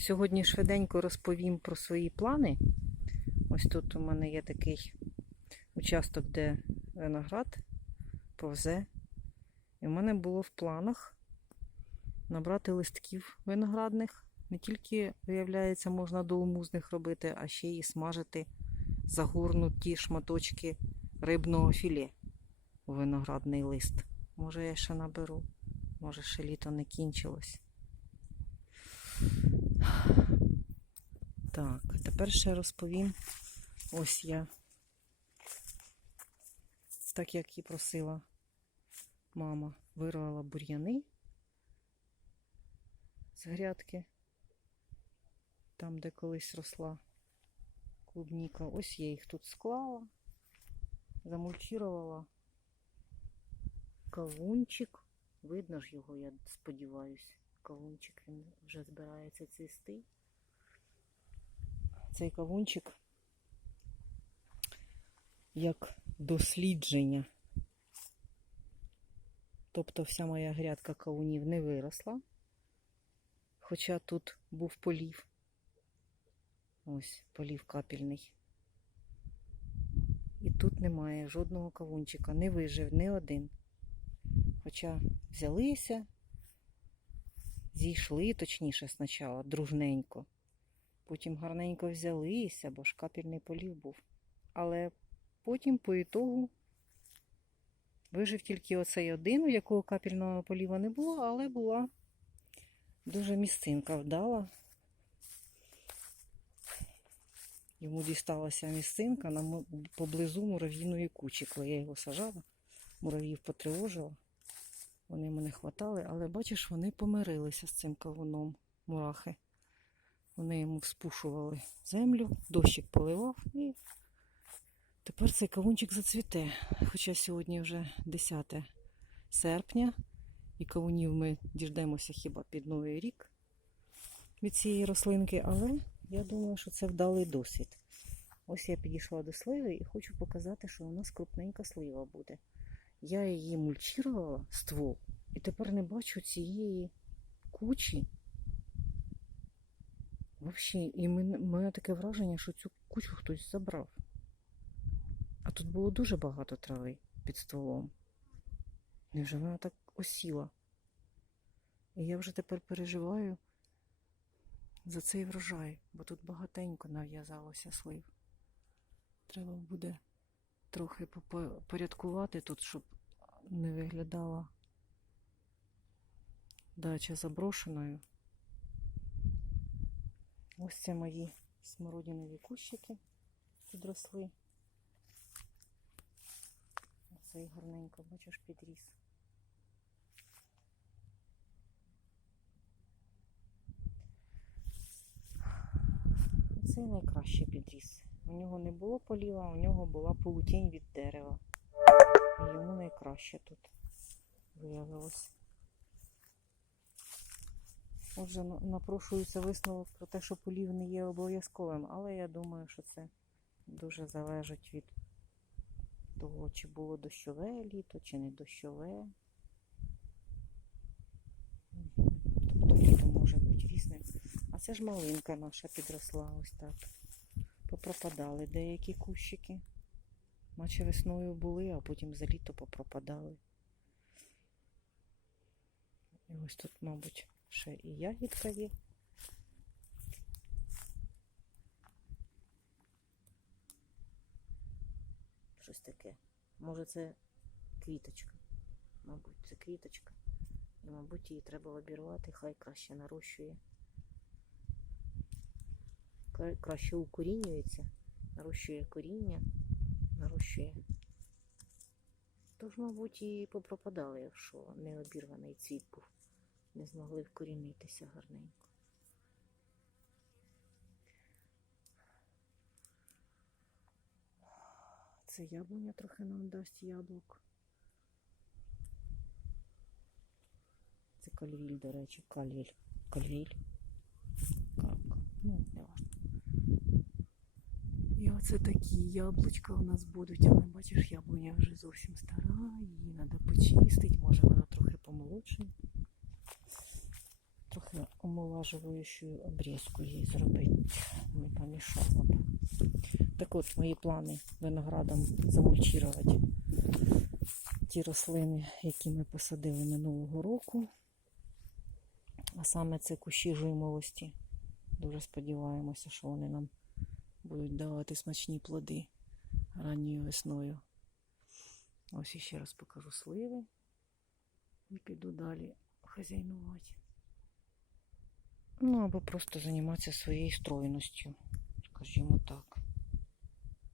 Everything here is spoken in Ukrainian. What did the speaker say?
Сьогодні швиденько розповім про свої плани. Ось тут у мене є такий участок, де виноград повзе. І в мене було в планах набрати листків виноградних. Не тільки, виявляється, можна доломузних робити, а ще й смажити загорнуті шматочки рибного філе у виноградний лист. Може, я ще наберу. Може, ще літо не кінчилось. Так, тепер ще розповім. Ось я, так як і просила мама, вирвала бур'яни з грядки, там, де колись росла клубніка. Ось я їх тут склала, замульчувала кавунчик. Видно ж його, я сподіваюся. Кавунчик він вже збирається цвісти. Цей кавунчик як дослідження. Тобто вся моя грядка кавунів не виросла, хоча тут був полів. Ось полів капельний. І тут немає жодного кавунчика, не вижив ні один. Хоча взялися, зійшли, точніше, спочатку, дружненько. Потім гарненько взялися, бо ж капельний полів був. Але потім, по ітогу, вижив тільки оцей один, у якого капельного поліва не було, але була дуже місцинка вдала. Йому дісталася місцинка на поблизу мурав'їної кучі, коли я його сажала, мурав'їв потривожила. Вони мене хватали, але бачиш, вони помирилися з цим кавуном мурахи. Вони йому вспушували землю, дощик поливав і тепер цей кавунчик зацвіте. Хоча сьогодні вже 10 серпня, і кавунів ми діждемося хіба під Новий рік від цієї рослинки, але я думаю, що це вдалий досвід. Ось я підійшла до сливи і хочу показати, що у нас крупненька слива буде. Я її мульчувала ствол, і тепер не бачу цієї кучі. Взагалі, і мене таке враження, що цю кучу хтось забрав. А тут було дуже багато трави під стволом. Невже вона так осіла? І я вже тепер переживаю за цей врожай, бо тут багатенько нав'язалося слив. Треба буде трохи попо- порядкувати тут, щоб не виглядала дача заброшеною. Ось це мої смородинові кущики підросли. Оцей гарненько, бачиш, підріс. Цей найкраще підріс. У нього не було поліва, у нього була полутінь від дерева. І йому найкраще тут виявилось. Отже, на- напрошується висновок про те, що полів не є обов'язковим, але я думаю, що це дуже залежить від того, чи було дощове літо, чи не дощове. Тобто літо може бути різним. А це ж малинка наша підросла ось так. Попропадали деякі кущики. Наче весною були, а потім за літо попропадали. І ось тут, мабуть, ще і ягідка. Щось таке. Може це квіточка. Мабуть, це квіточка. І, мабуть, її треба обірвати, хай краще нарощує. Краще укорінюється, нарощує коріння, нарощує. Тож, мабуть, і попропадали, якщо не обірваний цвіт був. Не змогли вкорінитися гарненько. Це яблуня трохи нам дасть яблук. Це кальвіль, до речі, кальвіль. Кальвіль. Как? Ну, не важно. І оце такі яблучка у нас будуть, але бачиш, яблуня вже зовсім стара, її треба почистити, може вона трохи помолодшає. Трохи омолажуючу обрізку їй зробити. Не помішало б. Так от мої плани виноградом замульчувати ті рослини, які ми посадили минулого року. А саме це кущі жимолості. Дуже сподіваємося, що вони нам будуть давати смачні плоди ранньою весною. Ось іще раз покажу сливи і піду далі хазяйнувати. Ну або просто займатися своєю стройністю, скажімо так.